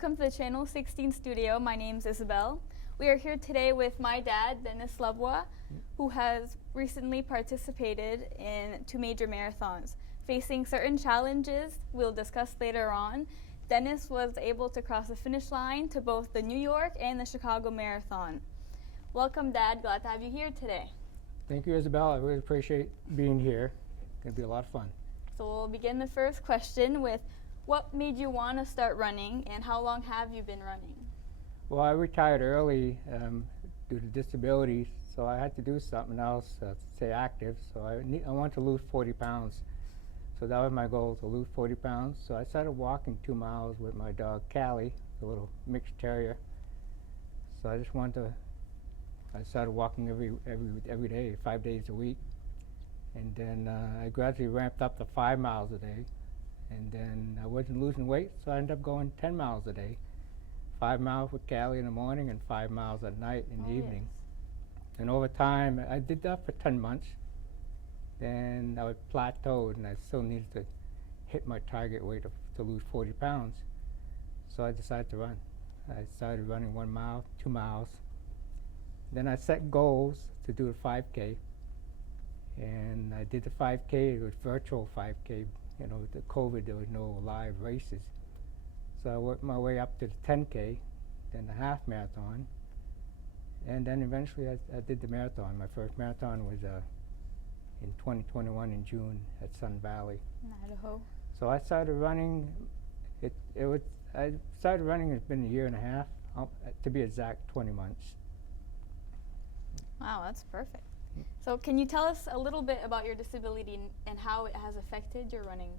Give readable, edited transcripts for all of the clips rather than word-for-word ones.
Welcome to the Channel 16 studio. My name's Isabel. We are here today with my dad, Dennis Lavoie, who has recently participated in 2 major marathons. Facing certain challenges we'll discuss later on, Dennis was able to cross the finish line to both the New York and the Chicago Marathon. Welcome, Dad. Glad to have you here today. Thank you, Isabel. I really appreciate being here. It's going to be a lot of fun. So we'll begin the first question with, what made you want to start running, and how long have you been running? Well, I retired early due to disabilities, so I had to do something else to stay active. So I wanted to lose 40 pounds. So that was my goal, to lose 40 pounds. So I started walking 2 miles with my dog, Callie, the little mixed terrier. So I started walking every day, 5 days a week. And then I gradually ramped up to 5 miles a day. And then I wasn't losing weight, so I ended up going 10 miles a day. 5 miles with Callie in the morning and 5 miles at night in the evening. Yes. And over time, I did that for 10 months. Then I was plateaued, and I still needed to hit my target weight to lose 40 pounds. So I decided to run. I started running 1 mile, 2 miles. Then I set goals to do a 5K. And I did the 5K, it was virtual 5K. You know, with the COVID, there was no live races. So I worked my way up to the 10K, then the half marathon, and then eventually I did the marathon. My first marathon was in 2021 in June at Sun Valley. In Idaho. So I started running. I started running. It's been a year and a half, to be exact, 20 months. Wow, that's perfect. So can you tell us a little bit about your disability and how it has affected your running?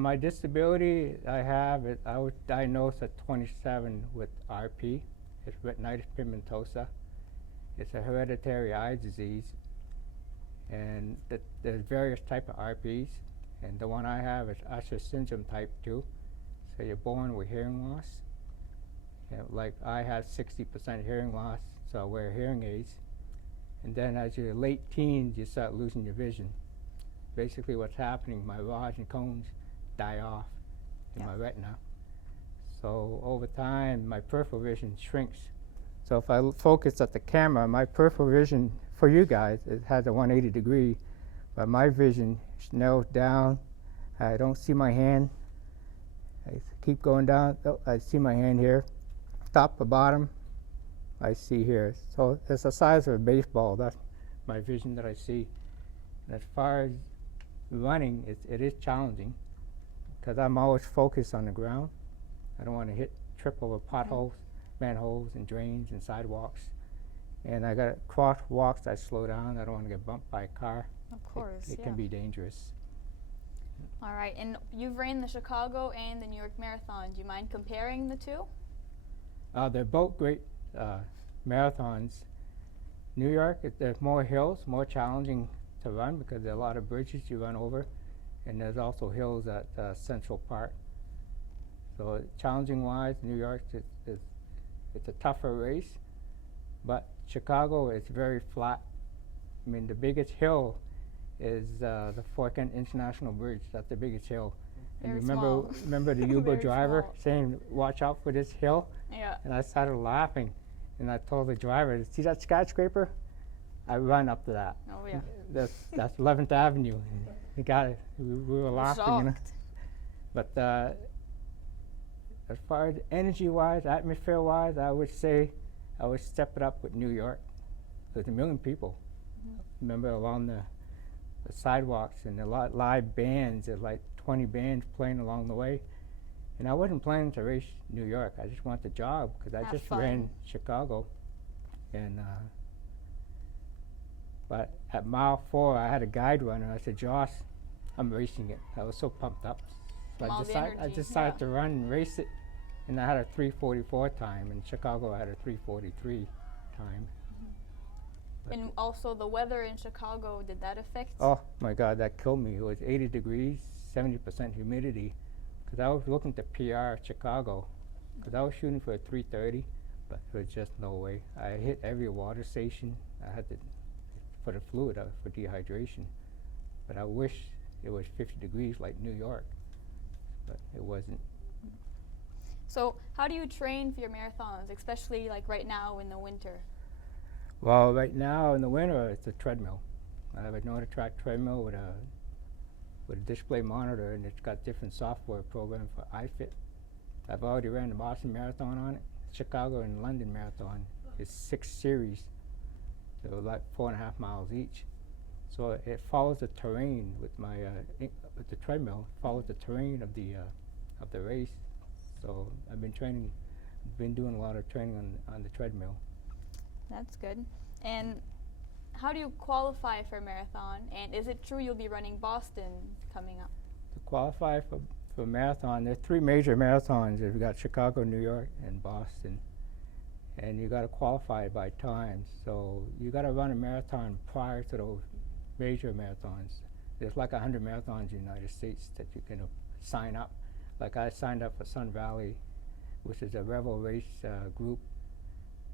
My disability I was diagnosed at 27 with RP. It's retinitis pigmentosa. It's a hereditary eye disease. And there's various types of RPs. And the one I have is Usher syndrome type 2. So you're born with hearing loss. Like I have 60% hearing loss, so I wear hearing aids. And then as you're late teens, you start losing your vision. Basically what's happening, my rods and cones die off in my retina. So over time, my peripheral vision shrinks. So if I focus at the camera, my peripheral vision, for you guys, it has a 180 degree, but my vision narrows down. I don't see my hand. I keep going down. Oh, I see my hand here. Top or bottom, I see here. So it's the size of a baseball. That's my vision that I see. And as far as running, it is challenging because I'm always focused on the ground. I don't want to trip over potholes, manholes, and drains and sidewalks. And I got crosswalks, I slow down. I don't want to get bumped by a car. Of course, It can be dangerous. All right, and you've ran the Chicago and the New York Marathon. Do you mind comparing the two? They're both great marathons. New York, there's more hills, more challenging to run because there are a lot of bridges you run over, and there's also hills at Central Park. So challenging wise, New York it's a tougher race, but Chicago is very flat. I mean, the biggest hill is the Fort Kent International Bridge. That's the biggest hill. And you remember the Uber driver saying, "Watch out for this hill"? Yeah. And I started laughing, and I told the driver, "See that skyscraper? I run up to that." Oh yeah. That's 11th Avenue. He got it. We were laughing. You know? But as far as energy-wise, atmosphere-wise, I would say I would step it up with New York. There's 1 million people. Remember along the sidewalks and a lot live bands. There's like 20 bands playing along the way. And I wasn't planning to race New York. I just wanted to jog because I just ran Chicago. And but at mile 4, I had a guide runner. I said, "Josh, I'm racing it." I was so pumped up. So I decided to run and race it. And I had a 3:44 time. In Chicago, I had a 3:43 time. And also the weather in Chicago, did that affect? Oh my God, that killed me. It was 80 degrees, 70% humidity. Because I was looking to PR Chicago, because I was shooting for a 3:30, but there was just no way. I hit every water station. I had to put a fluid out for dehydration. But I wish it was 50 degrees like New York, but it wasn't. So how do you train for your marathons, especially like right now in the winter? Well, right now in the winter, it's a treadmill. I have a NordicTrack treadmill with a display monitor, and it's got different software programs for iFit. I've already ran the Boston Marathon on it. Chicago and London Marathon is 6 series, so like 4.5 miles each. So it follows the terrain with my with the treadmill. It follows the terrain of the race. So I've been doing a lot of training on the treadmill. That's good. And how do you qualify for a marathon? And is it true you'll be running Boston coming up? To qualify for a marathon, there are 3 major marathons. We've got Chicago, New York, and Boston. And you got to qualify by time. So you got to run a marathon prior to those major marathons. There's like 100 marathons in the United States that you can sign up. Like I signed up for Sun Valley, which is a Revel race group.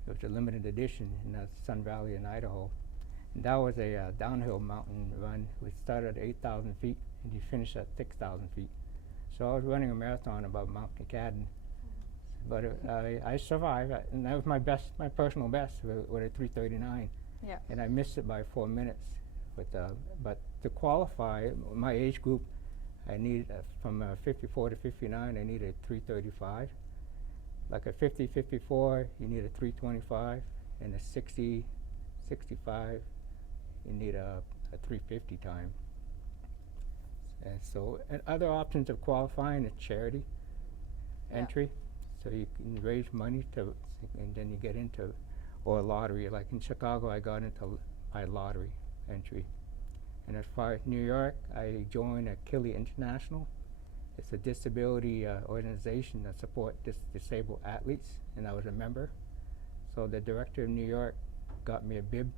It was a limited edition in Sun Valley in Idaho. And that was a downhill mountain run. We started at 8,000 feet and you finish at 6,000 feet. So I was running a marathon above Mount Katahdin. But I survived, and that was my personal best with a 3:39. Yeah. And I missed it by 4 minutes. But to qualify, my age group, I need from 54 to 59, I needed 3:35. Like a 50, 54, you need a 3:25, and a 60, 65, you need a 3:50 time. And so, and other options of qualifying is charity entry. So you can raise money and then you get into, or lottery. Like in Chicago, I got into my lottery entry. And as far as New York, I joined Achille International. It's a disability organization that supports disabled athletes, and I was a member. So the director of New York got me a bib.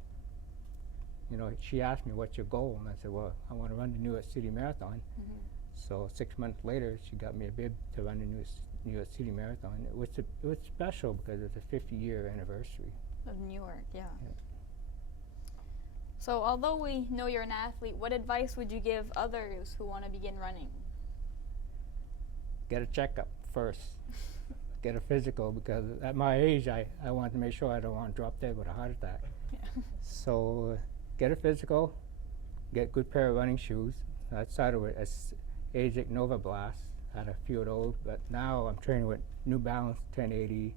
You know, she asked me, "What's your goal?" And I said, "Well, I want to run the New York City Marathon." Mm-hmm. So 6 months later, she got me a bib to run the New York City Marathon. It was special because it's a 50-year anniversary. Of New York, yeah. So although we know you're an athlete, what advice would you give others who want to begin running? Get a checkup first. Get a physical, because at my age, I wanted to make sure I don't want to drop dead with a heart attack. Yeah. So get a physical, get a good pair of running shoes. I started with Asic Nova Blast. I had a few of those, but now I'm training with New Balance 1080.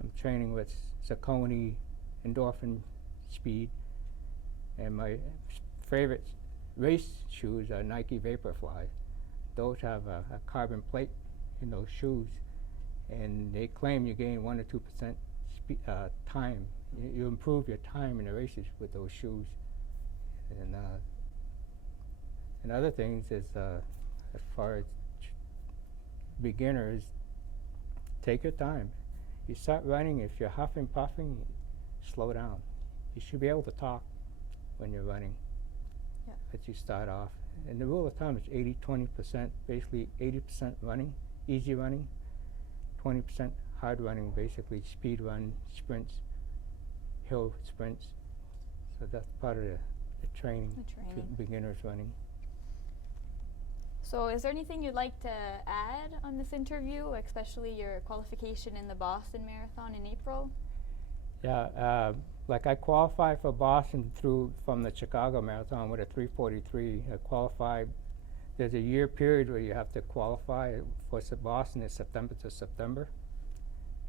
I'm training with Saucony Endorphin Speed. And my favorite race shoes are Nike Vaporfly. Those have a carbon plate in those shoes, and they claim you gain 1 to 2% time. You improve your time in the races with those shoes. And other things is, as far as beginners, take your time. You start running, if you're huffing, puffing, slow down. You should be able to talk when you're running. Yeah. As you start off. And the rule of thumb is 80-20%, basically 80% running, easy running, 20% hard running, basically speed run, sprints, hill sprints. So that's part of the training. The training. Beginners running. So is there anything you'd like to add on this interview, especially your qualification in the Boston Marathon in April? Yeah, like I qualified for Boston from the Chicago Marathon with a 3:43. I qualified. There's a year period where you have to qualify. For Boston, it's September to September.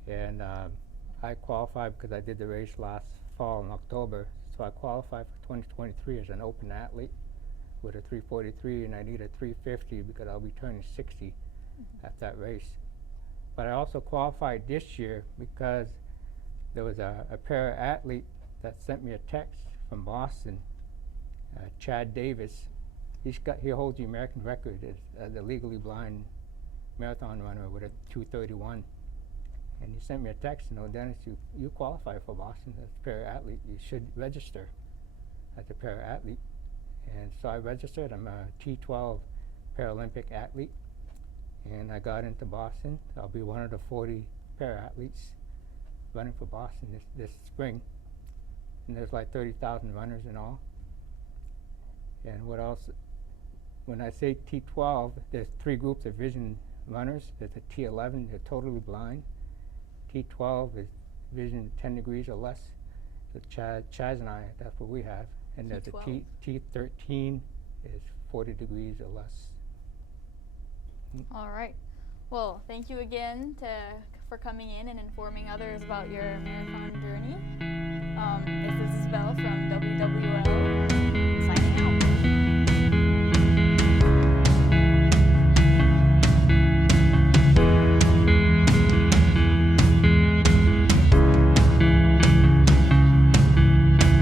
And I qualified because I did the race last fall in October. So I qualified for 2023 as an open athlete with a 3:43, and I need a 3:50 because I'll be turning 60 at that race. But I also qualified this year because there was a para-athlete that sent me a text from Boston, Chad Davis. He holds the American record as a legally blind marathon runner with a 2:31. And he sent me a text, Dennis, you qualify for Boston as a para-athlete. You should register as a para-athlete. And so I registered. I'm a T12 Paralympic athlete. And I got into Boston. I'll be one of the 40 para-athletes running for Boston this spring. And there's like 30,000 runners in all. And what else? When I say T12, there's 3 groups of vision runners. There's a T11, they're totally blind. T12 is vision 10 degrees or less. So Chaz and I, that's what we have. And there's a T12. T13 is 40 degrees or less. All right. Well, thank you again for coming in and informing others about your marathon journey. This is Isabel from WWL.